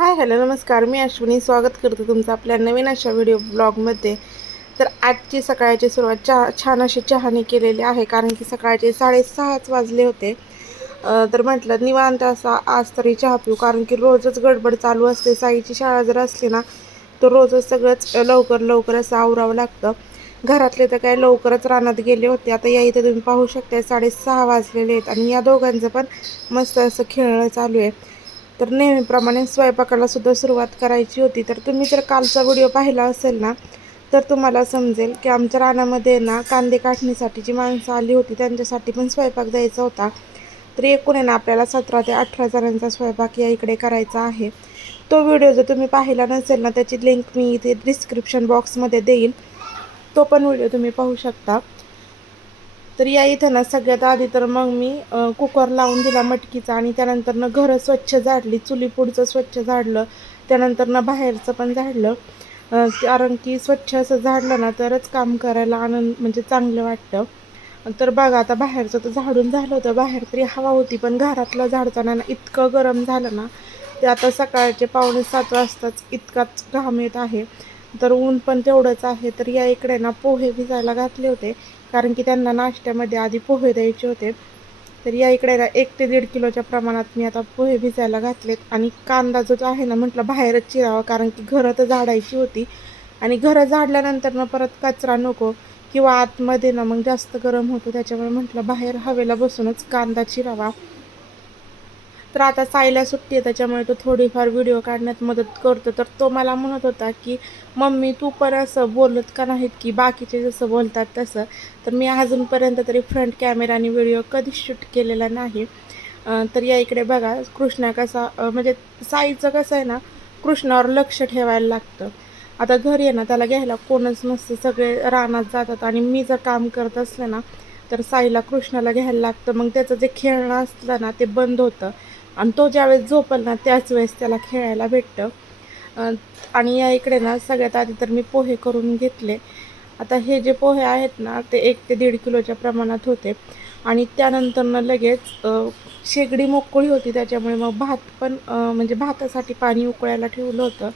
Hi hello नमस्कार. मी अश्विनी स्वागत करते तुमचं आपल्या नवीन अशा व्हिडिओ ब्लॉगमध्ये. तर आजची सकाळची सुरुवात छान अशी चहाने केलेली आहे, कारण की सकाळचे 6:30 वाजले होते. तर म्हटलं निवांत असा आज तरी चहा पिऊ, कारण की रोजच गडबड चालू असते. साईची शाळा जर असली ना तर रोजच सगळंच लवकर लवकर असं आवरावं लागतं. घरातले तर काय लवकरच रानात गेले होते. आता या इथं तुम्ही पाहू शकता 6:30 वाजलेले आहेत आणि या दोघांचं पण मस्त असं खेळणं चालू आहे. तर नेहमीप्रमाणे स्वयंपाकाला सुद्धा सुरुवात करायची होती. तर तुम्ही जर कालचा व्हिडिओ पाहिला असेल ना तर तुम्हाला समजेल की आमच्या रानामध्ये ना कांदे काढणीसाठी जी माणसं आली होती त्यांच्यासाठी पण स्वयंपाक द्यायचा होता. तर एकूण आहे ना आपल्याला 17 ते 18 जणांचा स्वयंपाक या इकडे करायचा आहे. तो व्हिडिओ जर तुम्ही पाहिला नसेल ना त्याची लिंक मी इथे डिस्क्रिप्शन बॉक्समध्ये देईल. तो पण व्हिडिओ तुम्ही पाहू शकता. तर या इथं ना सगळ्यात आधी तर मग मी कुकर लावून दिला मटकीचा आणि त्यानंतर घरं स्वच्छ झाडली, चुली पुढचं स्वच्छ झाडलं, त्यानंतर बाहेरचं पण झाडलं. कारण की स्वच्छ असं झाडलं ना तरच काम करायला आनंद म्हणजे चांगलं वाटतं. तर बघा आता बाहेरचं तर झाडून झालं होतं, बाहेर तरी हवा होती, पण घरातलं झाडताना ना इतकं गरम झालं ना ते आता सकाळचे 6:45 वाजताच इतकाच घाम येत आहे. तर ऊन पण तेवढंच आहे. तर या इकडे ना पोहे भिजायला घातले होते, कारण की त्यांना नाश्त्यामध्ये आधी पोहे द्यायचे होते. तर या इकडे ना 1 ते 1.5 किलोच्या प्रमाणात मी आता पोहे भिजायला घातलेत. आणि कांदा जो आहे ना म्हटलं बाहेरच चिरावा, कारण की घरं तर झाडायची होती आणि घरं झाडल्यानंतर ना परत कचरा नको किंवा आतमध्ये ना मग जास्त गरम होतो, त्याच्यामुळे म्हटलं बाहेर हवेला बसूनच कांदा चिरावा. तर आता साईला सुट्टी आहे त्याच्यामुळे तो थोडीफार व्हिडिओ काढण्यात मदत करतो. तर तो मला म्हणत होता की मम्मी तू पण असं बोलत का नाहीत की बाकीचे जसं बोलतात तसं. तर मी अजूनपर्यंत तरी फ्रंट कॅमेराने व्हिडिओ कधीच शूट केलेला नाही. तर या इकडे बघा कृष्णा कसा म्हणजे साईचं कसं आहे ना कृष्णावर लक्ष ठेवायला लागतं. आता घरी आहे ना त्याला घ्यायला कोणच नसतं, सगळे रानात जातात आणि मी जर काम करत असले ना तर साईला कृष्णाला घ्यायला लागतं. मग त्याचं जे खेळणं असलं ना ते बंद होतं आणि तो ज्यावेळेस झोपल ना त्याच वेळेस त्याला खेळायला भेटतं. आणि या इकडे ना सगळ्यात आधी तर मी पोहे करून घेतले. आता हे जे पोहे आहेत ना ते 1 ते 1.5 किलोच्या प्रमाणात होते आणि त्यानंतर लगेच शेगडी मोकळी होती, त्याच्यामुळे मग भात पण म्हणजे भातासाठी पाणी उकळायला ठेवलं होतं.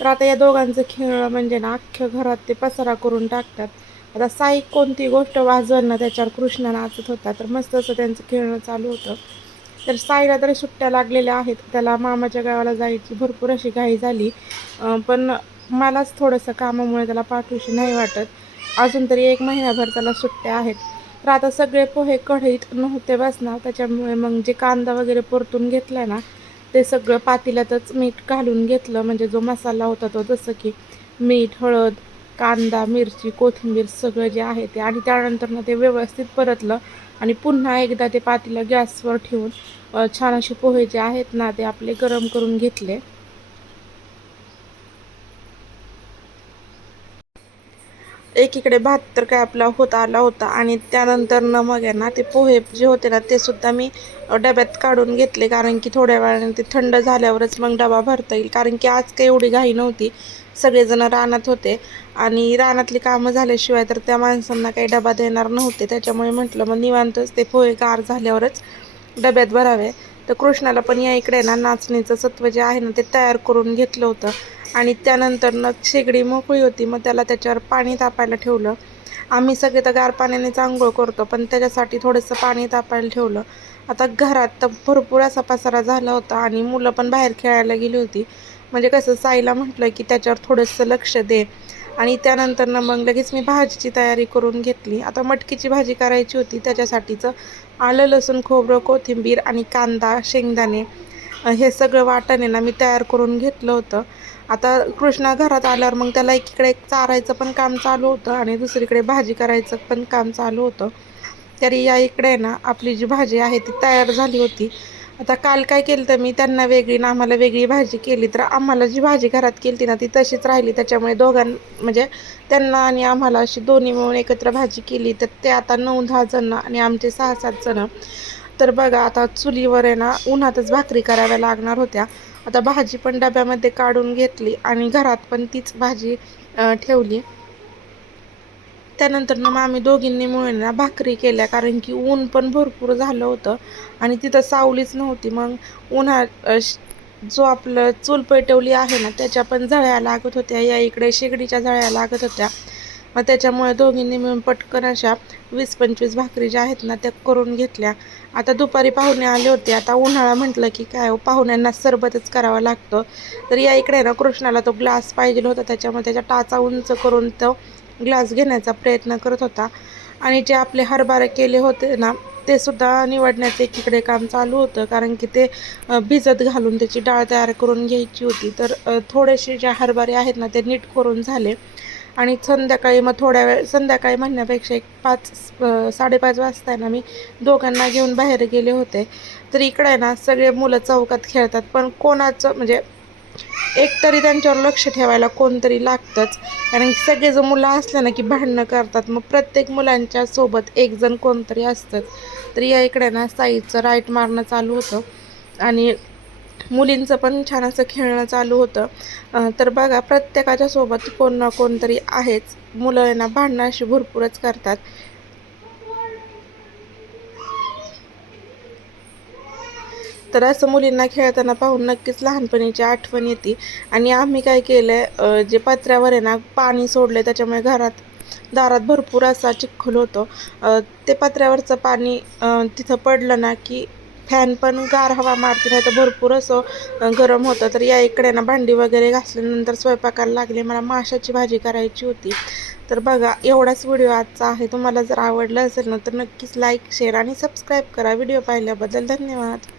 तर आता या दोघांचं खेळणं म्हणजे ना अख्ख्या घरात ते पसारा करून टाकतात. आता साई कोणती गोष्ट वाजवल ना त्याच्यावर कृष्णा नाचत होता. तर मस्त असं त्यांचं खेळणं चालू होतं. तर साईला तरी सुट्ट्या लागलेल्या आहेत, त्याला मामाच्या गावाला जायची भरपूर अशी घाई झाली. पण मलाच थोडंसं कामामुळे त्याला पाठवूशी नाही वाटत. अजून तरी 1 महिनाभर त्याला सुट्ट्या आहेत. तर आता सगळे पोहे कढईत नव्हते बसणार, त्याच्यामुळे मग जे कांदा वगैरे परतून घेतला ना ते सगळं पातेल्यातच मीठ घालून घेतलं. म्हणजे जो मसाला होता तो, जसं की मीठ, हळद, कांदा, मिरची, कोथिंबीर सगळं जे आहे ते, आणि त्यानंतर ते व्यवस्थित परतलं आणि पुन्हा एकदा ते पातेलं गॅसवर ठेवून छान असे पोहे जे आहेत ना ते आपले गरम करून घेतले. एकीकडे भात तर काय आपला होत आला होता आणि त्यानंतर मग आहे ना ते पोहे जे होते ना ते सुद्धा मी डब्यात काढून घेतले, कारण की थोड्या वेळाने ते थंड झाल्यावरच मग डबा भरता येईल. कारण की आज काही एवढी घाई नव्हती, सगळेजण रानात होते आणि रानातली कामं झाल्याशिवाय तर त्या माणसांना काही डबा देणार नव्हते. त्याच्यामुळे म्हटलं मग निवांतच ते पोहे गार झाल्यावरच डब्यात भरावे. तर कृष्णाला पण या इकडे ना नाचणीचं सत्व जे आहे ना ते तयार करून घेतलं होतं आणि त्यानंतर शेगडी मोकळी होती, मग त्याला त्याच्यावर पाणी तापायला ठेवलं. आम्ही सगळे तर गार पाण्यानेच आंघोळ करतो, पण त्याच्यासाठी थोडंसं पाणी तापायला ठेवलं. आता घरात तर भरपूर असा पसारा झाला होता आणि मुलं पण बाहेर खेळायला गेली होती. म्हणजे कसं साईला म्हटलं की त्याच्यावर थोडंसं लक्ष दे. आणि त्यानंतर मग लगेच मी भाजीची तयारी करून घेतली. आता मटकीची भाजी करायची होती, त्याच्यासाठीचं आलं, लसूण, खोबरं, कोथिंबीर आणि कांदा, शेंगदाणे हे सगळं वाटण आहे ना मी तयार करून घेतलं होतं. आता कृष्णा घरात आल्यावर मग त्याला एकीकडे चारायचं पण काम चालू होतं आणि दुसरीकडे भाजी करायचं पण काम चालू होतं. तरी या इकडे ना आपली जी भाजी आहे ती तयार झाली होती. आता काल काय केलं तर मी त्यांना वेगळी ना आम्हाला वेगळी भाजी केली, तर आम्हाला जी भाजी घरात केली ना ती तशीच राहिली. त्याच्यामुळे म्हणजे त्यांना आणि आम्हाला अशी दोन्ही मिळून एकत्र भाजी केली. तर ते आता 9-10 जण आणि आमचे 6-7 जण. तर बघा आता चुलीवर आहे ना उन्हातच भाकरी कराव्या लागणार होत्या. आता भाजी पण डब्यामध्ये काढून घेतली आणि घरात पण तीच भाजी ठेवली. त्यानंतर मग आम्ही दोघींनी मिळून ना भाकरी केल्या, कारण की ऊन पण भरपूर झालं होतं आणि तिथं सावलीच नव्हती. मग जो आपलं चूल पेटवली आहे ना त्याच्या पण झळ्या लागत होत्या, या इकडे शेगडीच्या झळ्या लागत होत्या. मग त्याच्यामुळे दोघींनी मिळून पटकन अशा 20-25 भाकरी ज्या आहेत ना त्या करून घेतल्या. आता दुपारी पाहुणे आले होते. आता उन्हाळा म्हटलं की काय हो, पाहुण्यांना सरबतच करावा लागतो. तर या इकडे ना कृष्णाला तो ग्लास पाहिजे होता, त्याच्यामुळे त्याच्या टाचा उंच करून तो ग्लास घेण्याचा प्रयत्न करत होता. आणि जे आपले हरभरे केले होते ना ते सुद्धा निवडण्याचं एकीकडे काम चालू होतं, कारण की ते भिजत घालून त्याची डाळ तयार करून घ्यायची होती. तर थोडेसे जे हरभरे आहेत ना ते नीट करून झाले. आणि संध्याकाळी मग थोड्या वेळ, संध्याकाळी म्हणण्यापेक्षा एक 5-5:30 वाजता आहे ना मी दोघांना घेऊन बाहेर गेले होते. तर इकडे आहे ना सगळे मुलं चौकात खेळतात, पण कोणाचं म्हणजे एकतरी त्यांच्यावर लक्ष ठेवायला कोणतरी लागतंच. कारण की सगळे जर मुलं असले ना की भांडणं करतात, मग प्रत्येक मुलांच्या सोबत एक जण कोणतरी असतं. तर या इकडे ना साईचं राईट मारणं चालू होतं आणि मुलींचं पण छान असं खेळणं चालू होतं. तर बघा प्रत्येकाच्या सोबत कोण ना कोणतरी आहेच. मुलं आहे ना भांडणं अशी भरपूरच करतात. तर असं मुलींना खेळताना पाहून नक्कीच लहानपणीची आठवण येते. आणि आम्ही काय केलं जे पत्र्यावर आहे ना पाणी सोडले त्याच्यामुळे दारात भरपूर असा चिखल होतो. ते पत्र्यावरचं पाणी तिथं पडलं ना की फॅन पण गार हवा मारते, नाही तर भरपूर असं गरम होतं. तर या इकडे ना भांडी वगैरे घासल्यानंतर स्वयंपाकाला लागले. मला माशाची भाजी करायची होती. तर बघा एवढाच व्हिडिओ आजचा आहे. तुम्हाला जर आवडलं असेल ना तर नक्कीच लाईक, शेअर आणि सबस्क्राईब करा. व्हिडिओ पाहिल्याबद्दल धन्यवाद.